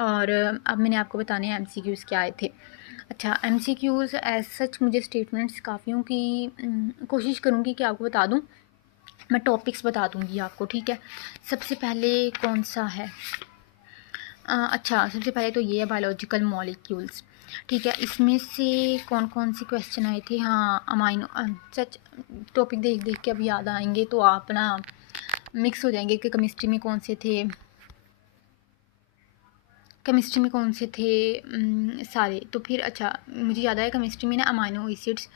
और अब मैंने आपको बताने हैं एमसीक्यूज़ क्या आए थे। अच्छा, एमसीक्यूज़ एज सच मुझे स्टेटमेंट्स काफ़ियों की कोशिश करूँगी कि आपको बता दूँ। मैं टॉपिक्स बता दूँगी आपको, ठीक है। सबसे पहले कौन सा है? अच्छा, सबसे पहले तो ये है बायोलॉजिकल मॉलिक्यूल्स, ठीक है। इसमें से कौन कौन से क्वेश्चन आए थे? हाँ, अमाइनो सच टॉपिक देख देख के अब याद आएंगे तो आप ना मिक्स हो जाएंगे कि केमिस्ट्री में कौन से थे, केमिस्ट्री में कौन से थे सारे। तो फिर अच्छा, मुझे याद आया केमिस्ट्री में ना अमाइनो एसिड्स,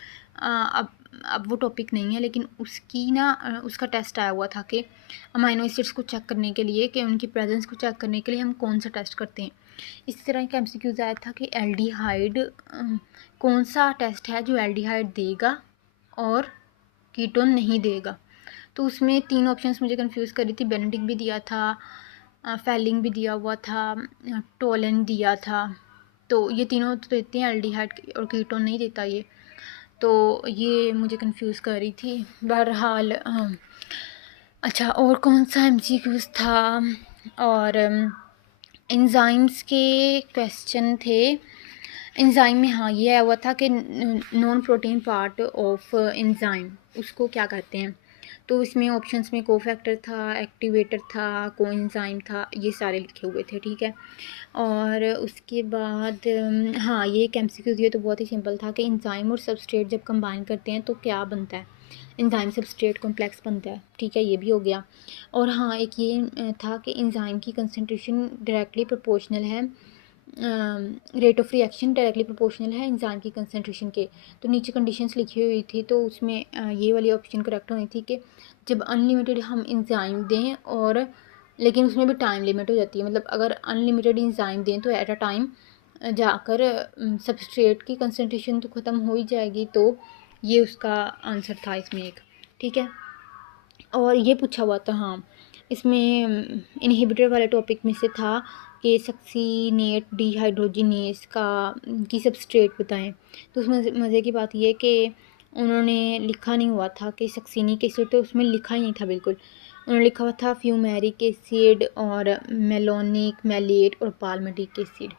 अब वो टॉपिक नहीं है, लेकिन उसकी ना उसका टेस्ट आया हुआ था कि अमाइनो एसिड्स को चेक करने के लिए, कि उनकी प्रेजेंस को चेक करने के लिए हम कौन सा टेस्ट करते हैं। इसी तरह का एमसीक्यूज आया था कि एल्डिहाइड कौन सा टेस्ट है जो एल्डिहाइड देगा और कीटोन नहीं देगा। तो उसमें 3 ऑप्शंस मुझे कंफ्यूज कर रही थी। बेनेडिक्ट भी दिया था, फेलिंग भी दिया हुआ था, टोलन दिया था। तो ये तीनों तो देते हैं, एल्डिहाइड और कीटोन नहीं देता ये। तो ये मुझे कंफ्यूज कर रही थी। बहरहाल अच्छा, और कौन सा एमसीक्यूज था? और एंजाइम्स के क्वेश्चन थे। एंजाइम में हाँ ये आया हुआ था कि non protein part of enzyme उसको क्या कहते हैं। तो इसमें ऑप्शंस में कोफैक्टर था, एक्टिवेटर था, कोएंजाइम था, ये सारे लिखे हुए थे, ठीक है। और उसके बाद हाँ, ये एक एमसीक्यू दिए तो बहुत ही सिंपल था कि एंजाइम और सबस्ट्रेट जब कंबाइन करते हैं तो क्या बनता है? एंजाइम सबस्ट्रेट कॉम्प्लेक्स बनता है, ठीक है, ये भी हो गया। और हाँ, एक ये था कि एंजाइम की कंसनट्रेशन डायरेक्टली प्रोपोर्शनल है, rate of reaction directly proportional है एंजाइम की कंसनट्रेशन के। तो नीचे कंडीशंस लिखी हुई थी, तो उसमें ये वाली ऑप्शन करेक्ट होनी थी कि जब अनलिमिटेड हम एंजाइम दें, और लेकिन उसमें भी टाइम लिमिट हो जाती है। मतलब अगर अनलिमिटेड एंजाइम दें तो एट अ टाइम जाकर सबस्ट्रेट की कंसनट्रेशन तो ख़त्म हो ही जाएगी। तो ये उसका आंसर था इसमें एक, ठीक है। और ये पूछा हुआ था हाँ, इसमें इनहिबिटर वाले टॉपिक में से था कि सक्सीनेट डिहाइड्रोजिनेस का की सबस्ट्रेट बताएं। तो उसमें मज़े की बात ये है कि उन्होंने लिखा नहीं हुआ था कि सक्सीनिक एसिड, तो उसमें लिखा ही नहीं था बिल्कुल। उन्होंने लिखा हुआ था फ्यूमेरिक एसिड और मेलोनिक मेलेट और पाल्मेटिक एसिड।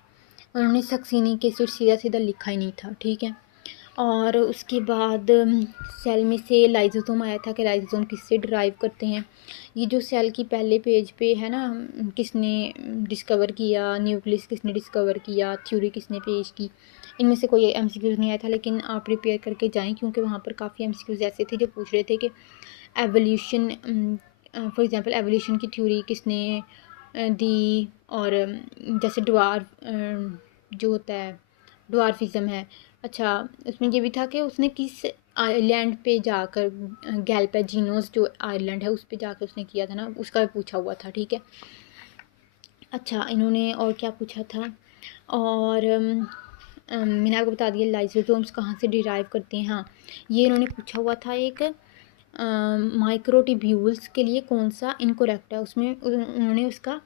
उन्होंने सक्सीनिक एसिड सीधा सीधा लिखा ही नहीं था, ठीक है। और उसके बाद सेल में से लाइजोसोम आया था कि लाइजोसोम किससे ड्राइव करते हैं। ये जो सेल की पहले पेज पे है ना, किसने डिस्कवर किया, न्यूक्लियस किसने डिस्कवर किया, थ्योरी किसने पेश की। इनमें से कोई एमसीक्यूज़ नहीं आया था, लेकिन आप प्रिपेयर करके जाएं क्योंकि वहाँ पर काफ़ी एमसीक्यूज़ ऐसे थे जो पूछ रहे थे कि एवोल्यूशन, फॉर एग्जांपल एवोल्यूशन की थ्योरी किसने दी। और जैसे जो होता है ड्वार्फिज्म है। अच्छा, उसमें ये भी था कि उसने किस आइलैंड पे जाकर, गैल्पेजिनोस जो आइलैंड है उस पे जाकर उसने किया था ना, उसका भी पूछा हुआ था, ठीक है। अच्छा, इन्होंने और क्या पूछा था? और मैंने आपको बता दिया लाइसोसोम्स कहाँ से डिराइव करते हैं। हाँ, ये इन्होंने पूछा हुआ था एक माइक्रोट्यूब्यूल्स के लिए कौन सा इनकोरेक्ट है। उसमें उन्होंने उसका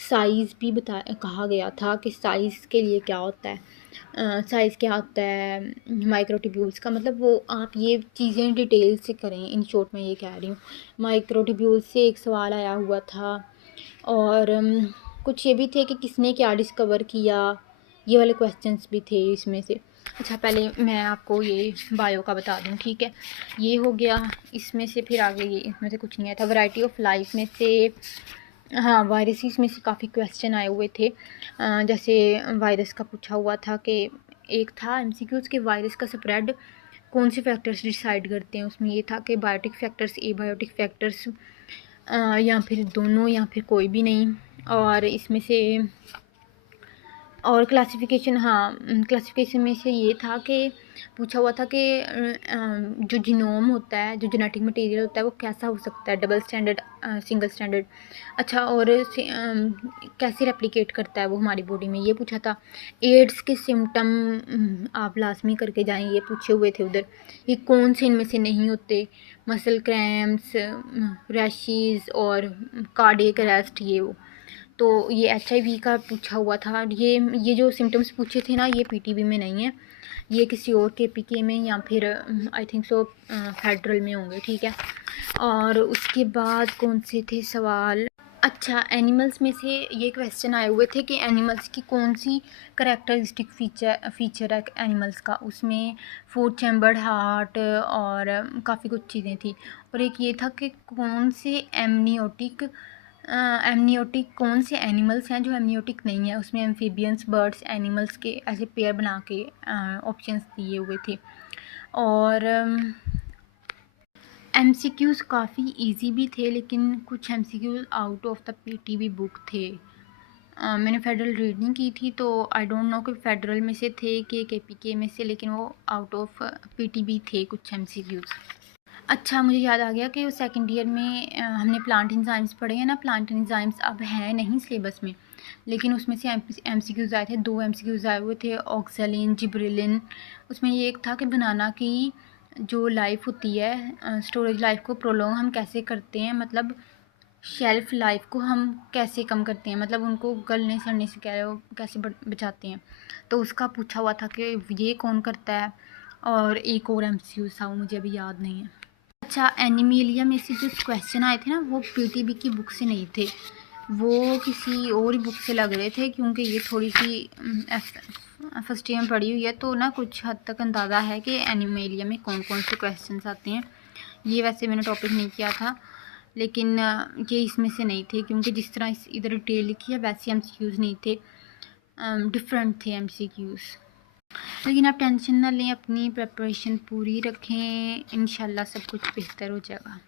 साइज़ भी कहा गया था कि साइज़ के लिए क्या होता है, साइज़ क्या होता है माइक्रोट्यूब्यूल्स का। मतलब वो आप ये चीज़ें डिटेल से करें, इन शॉर्ट में ये कह रही हूँ। माइक्रोट्यूब्यूल्स से एक सवाल आया हुआ था। और कुछ ये भी थे कि किसने क्या डिस्कवर किया, ये वाले क्वेश्चंस भी थे इसमें से। अच्छा, पहले मैं आपको ये बायो का बता दूं, ठीक है। ये हो गया इसमें से, फिर आगे ये इसमें से कुछ नहीं आया था। वैरायटी ऑफ लाइफ में से हाँ, वायरसेस में से काफ़ी क्वेश्चन आए हुए थे। जैसे वायरस का पूछा हुआ था कि एक था एमसीक्यूज़ के वायरस का स्प्रेड कौन से फैक्टर्स डिसाइड करते हैं। उसमें ये था कि बायोटिक फैक्टर्स, एबायोटिक फैक्टर्स, या फिर दोनों, या फिर कोई भी नहीं। और इसमें से और क्लासिफिकेशन, हाँ, क्लासिफिकेशन में से ये था कि पूछा हुआ था कि जो जीनोम होता है, जो जेनेटिक मटेरियल होता है वो कैसा हो सकता है, डबल स्टैंडर्ड, सिंगल स्टैंडर्ड। अच्छा, और कैसे रेप्लिकेट करता है वो हमारी बॉडी में, ये पूछा था। एड्स के सिम्टम आप लाजमी करके जाएं, ये पूछे हुए थे उधर। ये कौन से इनमें से नहीं होते? मसल क्रैम्प्स, रैशेज़ और कार्डियक अरेस्ट, ये वो। तो ये HIV का पूछा हुआ था। ये जो सिम्टम्स पूछे थे ना, ये PTB में नहीं है, ये किसी और KPK में या फिर आई थिंक सो फेडरल में होंगे, ठीक है। और उसके बाद कौन से थे सवाल? अच्छा, एनिमल्स में से ये क्वेश्चन आए हुए थे कि एनिमल्स की कौन सी करेक्टरिस्टिक फ़ीचर है एनिमल्स का। उसमें 4 चैम्बर्ड हार्ट और काफ़ी कुछ चीज़ें थी। और एक ये था कि कौन से एमनियोटिक कौन से एनिमल्स हैं जो एमनियोटिक नहीं है। उसमें एम्फीबियंस, बर्ड्स, एनिमल्स के ऐसे पेयर बना के ऑप्शंस दिए हुए थे। और एमसीक्यूज़ काफ़ी इजी भी थे, लेकिन कुछ MCQs out of the PTB book थे। मैंने फेडरल रीडिंग की थी, तो आई डोंट नो कि फेडरल में से थे कि केपीके में से, लेकिन वो आउट ऑफ पीटीबी थे कुछ एमसीक्यूज़। अच्छा, मुझे याद आ गया कि वो सेकंड ईयर में हमने प्लांट एंजाइम्स पढ़े हैं ना। प्लांट एंजाइम्स अब हैं नहीं सिलेबस में, लेकिन उसमें से एमसीक्यूज़ आए थे। 2 एमसीक्यूज़ आए हुए थे, ऑक्सैलिन, जिब्रेलिन। उसमें ये एक था कि बनाना की जो लाइफ होती है, स्टोरेज लाइफ को प्रोलॉन्ग हम कैसे करते हैं, मतलब शेल्फ लाइफ को हम कैसे कम करते हैं, मतलब उनको गलने सड़ने से कैसे बचाते हैं। तो उसका पूछा हुआ था कि ये कौन करता है। और एक और एमसीक्यू था, वो मुझे अभी याद नहीं है। अच्छा, एनिमेलिया में से जो क्वेश्चन आए थे ना, वो पीटीबी की बुक से नहीं थे, वो किसी और ही बुक से लग रहे थे, क्योंकि ये थोड़ी सी फर्स्ट ईयर में पढ़ी हुई है, तो ना कुछ हद तक अंदाज़ा है कि एनिमेलिया में कौन कौन से क्वेश्चंस आते हैं। ये वैसे मैंने टॉपिक नहीं किया था, लेकिन ये इसमें से नहीं थे, क्योंकि जिस तरह इधर डिटेल लिखी है वैसे एमसीक्यूज़ नहीं थे, डिफरेंट थे एमसीक्यूज़। लेकिन आप टेंशन ना लें, अपनी प्रिपरेशन पूरी रखें, इंशाल्लाह सब कुछ बेहतर हो जाएगा।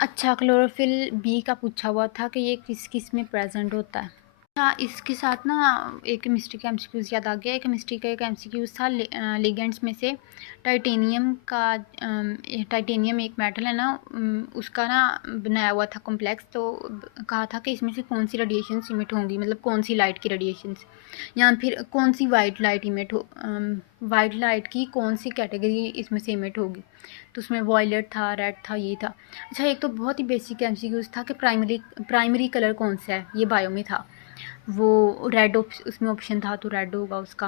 अच्छा, क्लोरोफिल बी का पूछा हुआ था कि ये किस किस में प्रेजेंट होता है। अच्छा, इसके साथ ना एक केमिस्ट्री का एमसीक्यूज़ याद आ गया। केमिस्ट्री का एक एमसीक्यूज़ था लिगेंड्स में से। टाइटेनियम एक मेटल है ना, उसका ना बनाया हुआ था कॉम्प्लेक्स। तो कहा था कि इसमें से कौन सी रेडिएशंस इमिट होंगी, मतलब कौन सी लाइट की रेडिएशंस, या फिर कौन सी वाइट लाइट इमिट हो, वाइट लाइट की कौन सी कैटेगरी इसमें से इमिट होगी। तो उसमें वॉयलेट था, रेड था, ये था। अच्छा, एक तो बहुत ही बेसिक एमसीक्यूज़ था कि प्राइमरी कलर कौन सा है, ये बायो में था। वो रेड उसमें ऑप्शन था, तो रेड होगा उसका।